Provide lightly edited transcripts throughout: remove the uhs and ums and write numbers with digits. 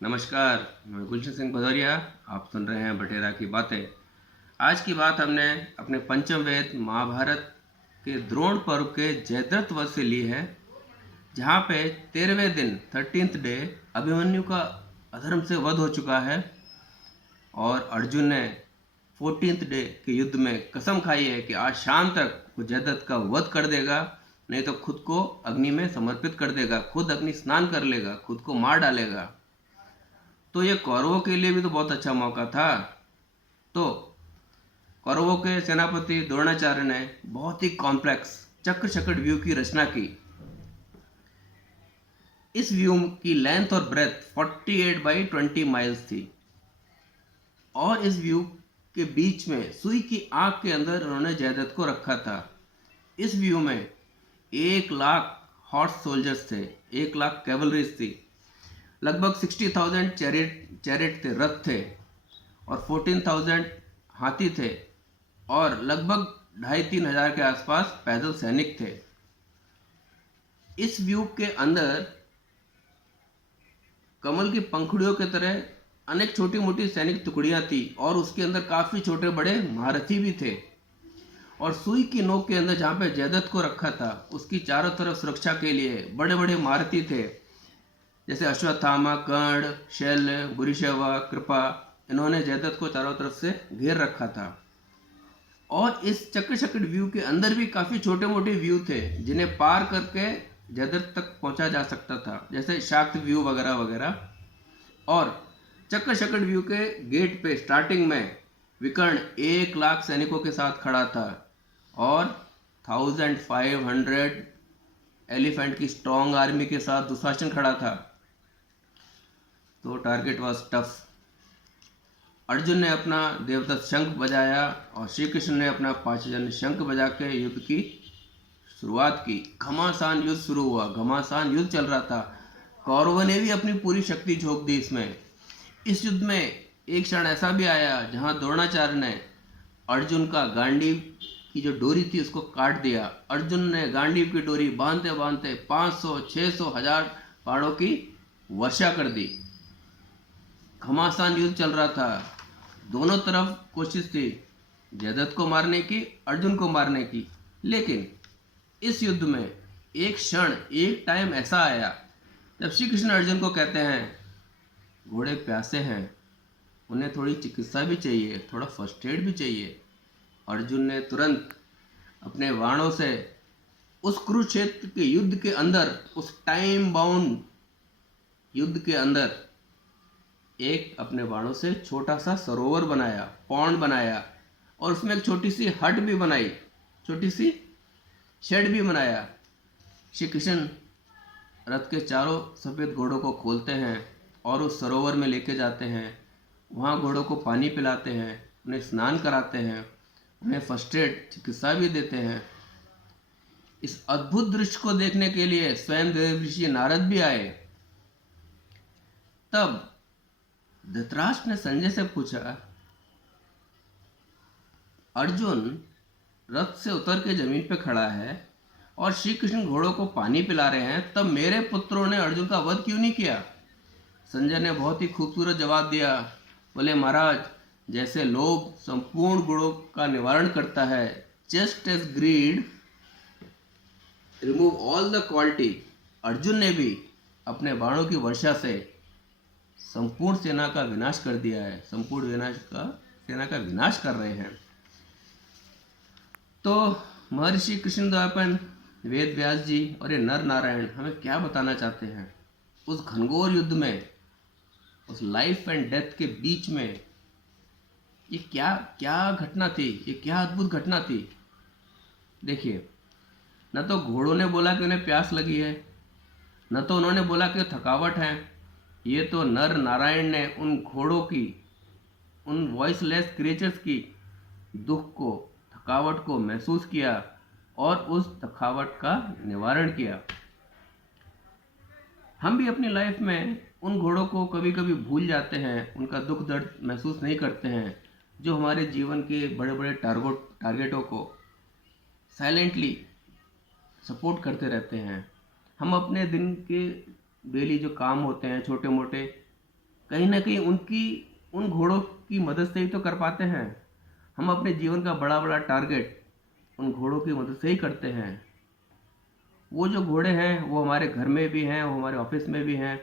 नमस्कार। मैं गुलशन सिंह भदौरिया। आप सुन रहे हैं बटेरा की बातें। आज की बात हमने अपने पंचम वेद महाभारत के द्रोण पर्व के जयद्रथ वध से ली है, जहाँ पे 13वें दिन 13th डे अभिमन्यु का अधर्म से वध हो चुका है और अर्जुन ने 14th डे के युद्ध में कसम खाई है कि आज शाम तक वो जयद्रथ का वध कर देगा, नहीं तो खुद को अग्नि में समर्पित कर देगा, खुद अग्नि स्नान कर लेगा, खुद को मार डालेगा। तो ये कौरवों के लिए भी तो बहुत अच्छा मौका था। तो कौरवों के सेनापति द्रोणाचार्य ने बहुत ही कॉम्प्लेक्स चक्र चक्र व्यू की रचना की। इस व्यू की लेंथ और ब्रेथ 48/20 माइल्स थी और इस व्यू के बीच में सुई की आंख के अंदर उन्होंने जयद्रथ को रखा था। इस व्यू में 1 लाख हॉर्स सोल्जर्स थे, 1 लाख कैवलरीज थी, लगभग 60,000 चैरिट थे, रथ थे, और 14,000 हाथी थे और लगभग 2,500-3 हजार के आसपास पैदल सैनिक थे। इस व्यू के अंदर कमल की पंखुड़ियों की तरह अनेक छोटी मोटी सैनिक टुकड़ियां थी और उसके अंदर काफी छोटे बड़े महारथी भी थे। और सुई की नोक के अंदर जहाँ पे जयद्रथ को रखा था, उसकी चारों तरफ सुरक्षा के लिए बड़े बड़े महारथी थे, जैसे अश्वत्थामा, कर्ण, शैल्य, भूरिश्रवा, कृपा। इन्होंने जयद्रथ को चारों तरफ से घेर रखा था। और इस चक्र चक्र व्यू के अंदर भी काफी छोटे मोटे व्यू थे जिन्हें पार करके जयद्रथ तक पहुंचा जा सकता था, जैसे शाक्त व्यू वगैरह वगैरह। और चक्र चक्र व्यू के गेट पे स्टार्टिंग में विकर्ण 1 लाख सैनिकों के साथ खड़ा था और 1500 एलिफेंट की स्ट्रॉन्ग आर्मी के साथ दुशासन खड़ा था। तो टारगेट वाज टफ। अर्जुन ने अपना देवदत्त शंख बजाया और श्री कृष्ण ने अपना पांचजन्य शंख बजा के युद्ध की शुरुआत की। घमासान युद्ध शुरू हुआ, घमासान युद्ध चल रहा था। कौरवों ने भी अपनी पूरी शक्ति झोंक दी इसमें। इस युद्ध में एक क्षण ऐसा भी आया जहां द्रोणाचार्य ने अर्जुन का गांडीव की जो डोरी थी उसको काट दिया। अर्जुन ने गांडीव की डोरी बांधते बांधते 500, 600, 1000 बाणों की वर्षा कर दी। घमासान युद्ध चल रहा था, दोनों तरफ कोशिश थी जयद्रथ को मारने की, अर्जुन को मारने की। लेकिन इस युद्ध में एक क्षण, एक टाइम ऐसा आया जब श्री कृष्ण अर्जुन को कहते हैं, घोड़े प्यासे हैं, उन्हें थोड़ी चिकित्सा भी चाहिए, थोड़ा फर्स्ट एड भी चाहिए। अर्जुन ने तुरंत अपने बाणों से उस कुरुक्षेत्र के युद्ध के अंदर, उस टाइम बाउंड युद्ध के अंदर, एक अपने बाणों से छोटा सा सरोवर बनाया, पॉन्ड बनाया, और उसमें एक छोटी सी हट भी बनाई, छोटी सी शेड भी बनाया। श्री कृष्ण रथ के चारों सफेद घोड़ों को खोलते हैं और उस सरोवर में लेके जाते हैं। वहाँ घोड़ों को पानी पिलाते हैं, उन्हें स्नान कराते हैं, उन्हें फर्स्ट एड चिकित्सा भी देते हैं। इस अद्भुत दृश्य को देखने के लिए स्वयं देवर्षि नारद भी आए। तब धृतराष्ट्र ने संजय से पूछा, अर्जुन रथ से उतर के जमीन पे खड़ा है और श्री कृष्ण घोड़ों को पानी पिला रहे हैं, तब मेरे पुत्रों ने अर्जुन का वध क्यों नहीं किया? संजय ने बहुत ही खूबसूरत जवाब दिया। बोले, महाराज, जैसे लोभ संपूर्ण गुणों का निवारण करता है, just as greed remove all the quality, Arjun ने भी अपने बाणों की वर्षा से संपूर्ण सेना का विनाश कर दिया है, सेना का विनाश कर रहे हैं। तो महर्षि कृष्णद्वैपायन, वेद व्यास जी और ये नर नारायण हमें क्या बताना चाहते हैं? उस घनघोर युद्ध में, उस लाइफ एंड डेथ के बीच में ये क्या क्या घटना थी, ये क्या अद्भुत घटना थी। देखिए, न तो घोड़ों ने बोला कि उन्हें प्यास लगी है, न तो उन्होंने बोला कि थकावट है। ये तो नर नारायण ने उन घोड़ों की, उन वॉइसलेस क्रिएचर्स की दुख को, थकावट को महसूस किया और उस थकावट का निवारण किया। हम भी अपनी लाइफ में उन घोड़ों को कभी कभी भूल जाते हैं, उनका दुख दर्द महसूस नहीं करते हैं, जो हमारे जीवन के बड़े बड़े टारगेटों को साइलेंटली सपोर्ट करते रहते हैं। हम अपने दिन के डेली जो काम होते हैं, छोटे मोटे, कहीं ना कहीं उन घोड़ों की मदद से ही तो कर पाते हैं। हम अपने जीवन का बड़ा बड़ा टारगेट उन घोड़ों की मदद से ही करते हैं। वो जो घोड़े हैं वो हमारे घर में भी हैं, वो हमारे ऑफिस में भी हैं।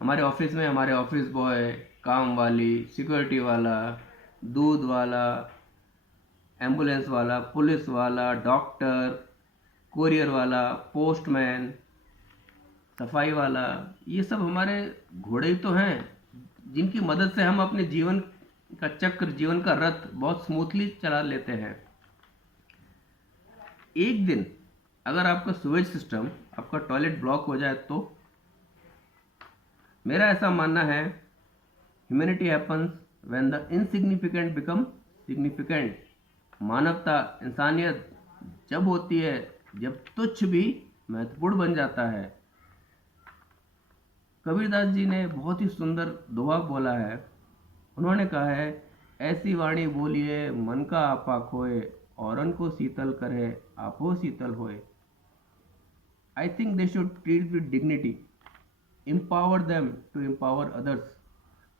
हमारे ऑफिस में हमारे ऑफिस बॉय, काम वाली, सिक्योरिटी वाला, दूध वाला, एम्बुलेंस वाला, पुलिस वाला, डॉक्टर, कोरियर वाला, पोस्टमैन, सफाई वाला, ये सब हमारे घोड़े ही तो हैं, जिनकी मदद से हम अपने जीवन का चक्र, जीवन का रथ बहुत स्मूथली चला लेते हैं। एक दिन अगर आपका सुवेज सिस्टम, आपका टॉयलेट ब्लॉक हो जाए तो मेरा ऐसा मानना है, humanity happens when the insignificant become significant. मानवता, इंसानियत जब होती है जब तुच्छ भी महत्वपूर्ण बन जाता है। कबीरदास जी ने बहुत ही सुंदर दोहा बोला है। उन्होंने कहा है, ऐसी वाणी बोलिए मन का आपा खोए, औरन को शीतल करे आपो शीतल होए। I think they should treat with dignity, empower them to empower others.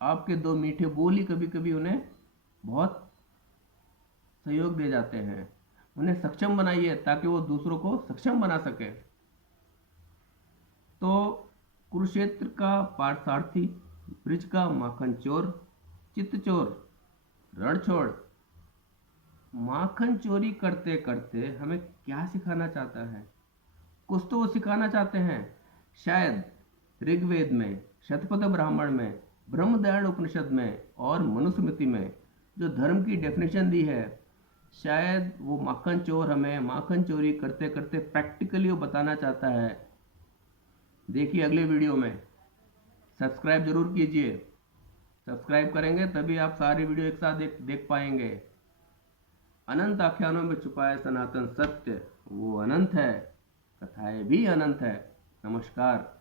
आपके दो मीठे बोल ही कभी कभी उन्हें बहुत सहयोग दे जाते हैं। उन्हें सक्षम बनाइए ताकि वो दूसरों को सक्षम बना सके। तो कुरुक्षेत्र का पार्थसारथी, ब्रिज का माखन चोर, चित्त चोर, रण छोड़। माखन चोरी करते करते हमें क्या सिखाना चाहता है? कुछ तो वो सिखाना चाहते हैं। शायद ऋग्वेद में, शतपथ ब्राह्मण में, ब्रह्मदयाण उपनिषद में और मनुस्मृति में जो धर्म की डेफिनेशन दी है, शायद वो माखन चोर हमें माखन चोरी करते करते प्रैक्टिकली वो बताना चाहता है। देखिए अगले वीडियो में। सब्सक्राइब जरूर कीजिए। सब्सक्राइब करेंगे तभी आप सारी वीडियो एक साथ देख पाएंगे। अनंत आख्यानों में छुपा है सनातन सत्य, वो अनंत है, कथाएं भी अनंत है। नमस्कार।